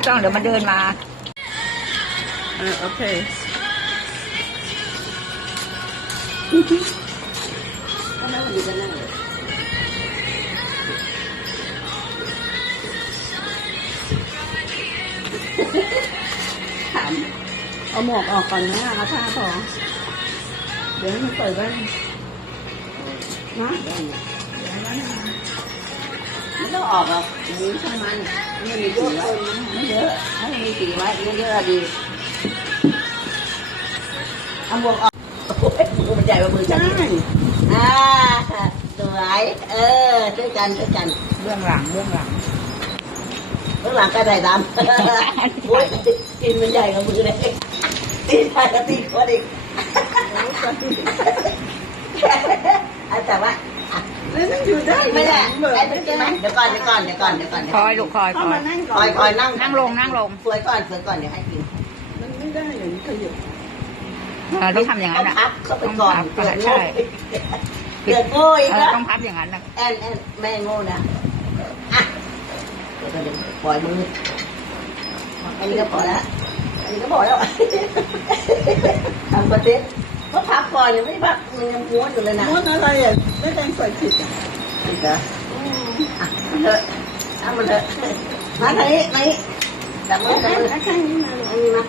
ไม่ต้องเดี๋ยวมันเดินมาอ่าโอเคก็นั่งดีก็นั่งเลยถามเอาหมวกออกก่อนนะเอาผ้าพอเดี๋ยวให้มันเปิดไว้นะไม่ต้องออกหรอกอย่างนี้ช่างมันไม่มีสีไว้ไม่เยอะให้มันมี สีไว้เยอะๆดีเอาหมวกออกโอ้ยมือมันใหญ่กว่ามือฉันอ่าสวยเออช่วยกันช่วยกันเบื้องหลังเบื้องหลังข้างหลังก็ได้ดำโอ้ยตีนมันใหญ่กว่ามือเลยตีนใหญ่กว่าตีนคนอีกอาแต่ว่าแล้วนั่งอยู่ ได้ไม่ได้เบิกไอ้เดี๋ยวเดี๋ยวก่อนเดี๋ยวก่อนเดี๋ยวก่อนเดี๋ยวก่อนคอยลูกคอยคเข้าอมายนั่งคก่ออนยคอยนั่งนั่งลงนั่งลงสวยก่อนสวยก่อนเดี๋ยวให้กินมันไม่ได้อย่างนี้ขยับเออต้องทำอย่างนั้นต้อะพับเข้าไปก่อนต้องพับเกิดโง่ใช่เกิดโง่อีกเออแล้วต้องพับอย่างนั้นนะแอนแอนแม่โง่นะอะเดี๋ยวก็เดี๋ยวปล่อยมืออันนี้ก็พอแล้วอันนี้ก็พอแล้วทำประเด็น ก็พับก่อนยังไม่พับมันยังม้วนอยู่เลยนะม้วนอะไรอะไม่แดงใส่ผิดอะอีกเหรออะมันเถอะเอามันเถอะมาทางนี้มานี้แต่มือแต่มือข้างนี้มาอันนี้มา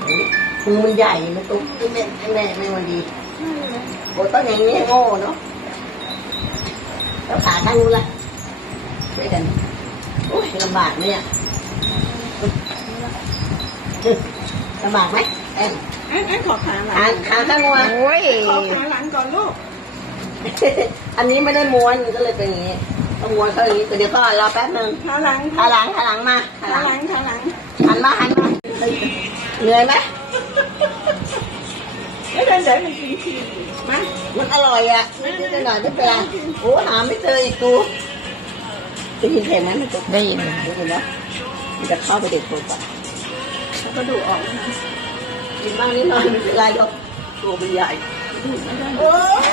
มือมันใหญ่มันตุ้มแม่แม่แม่มันดีโอ้ต้องอย่างนี้โง่เนาะแล้วขาข้างนู้นละช่วยกันโอ้ยลำบากเนี่ยลำบากไหมแอนไอ้ไอ้ขอขาหลัขางขาข้างนู้นโอ้ยขอขาหลังก่อนลูกอันนี้ไม่ได้ม้วนก็เลยเป็นอย่างนี้ต้องม้วนเขาอย่างนี้เดี๋ยวก็รอแป๊บนึงขาหลังขาหลังขาหลังมาขาหขาลังหลังขาหลังหันมาหันมาเหนื่อยไหมไม่ได้เดี๋ยวมันกินทีมามันอร่อยอะนิดๆหน่อยๆไม่เป็นไรโอ้หาไม่เจออีกกูได้ยินเสียงไหมมันจะได้ยิน ได้ยินแล้วมันจะเข้าไปเด็กตัวก่อนแล้วก็ดูออกนะ กินบ้างนิดหน่อยไม่เป็นไรหรอกตัวมันใหญ่โอ้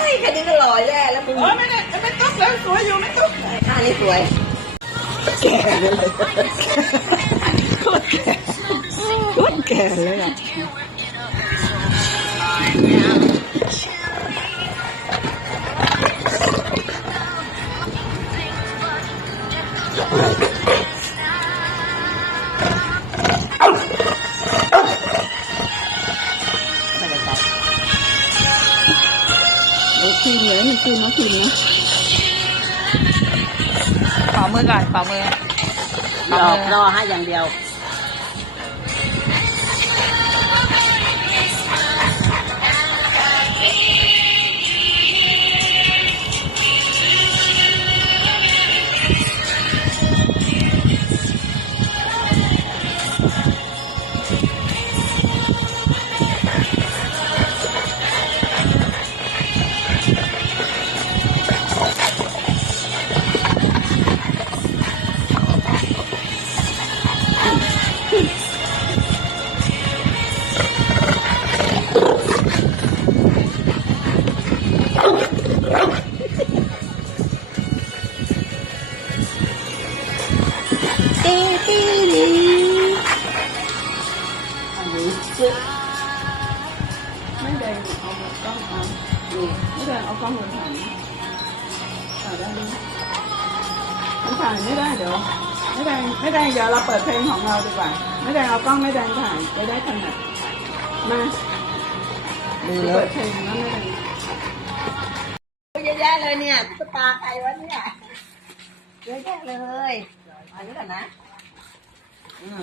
ยแค่นี้ก็อร่อยแล้วแล้วมึงโอ้ไม่ได้ไม่ต้องแล้วสวยอยู่ไม่ต้องท่านี้สวย แก่เลยโคตรแก่เลยอะ โอ้ทีมเลยมันทีมน้องทีมนะขอมือก่อนขอมือขรออมือรอให้อย่างเดียว อันนี้คือไม่แดงเอากล้องเอานี่ไม่แดงเอากล้องมาถ่ายถ่ายได้ไม่ได้เดี๋ยวไม่แดงไม่แดงเดี๋ยวเราเปิดเพลงของเราดีกว่า ไม่แดงเอากล้องไม่แดงถ่ายจะได้ถนัดมาดูเลเปิดเพลงนั้นไม่แดงเยอะแยะเลยเนี่ยตุ๊กตาใครวะเนี่ยเยอะแยะเลยอันนี้ก่อนนะอืม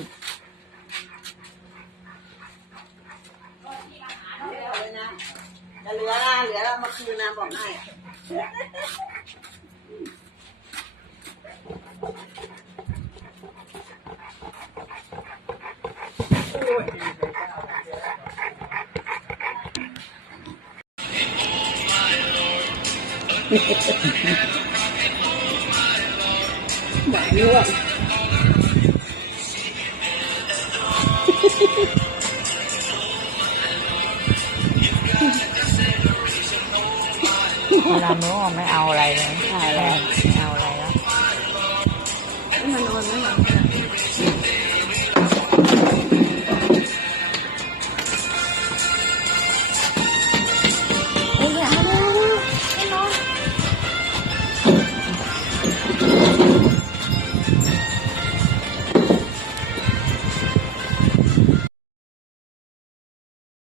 เอานจะเหลือละเหลือล้วมาคืนนะบอกให้ หวานด้วยเวลาโ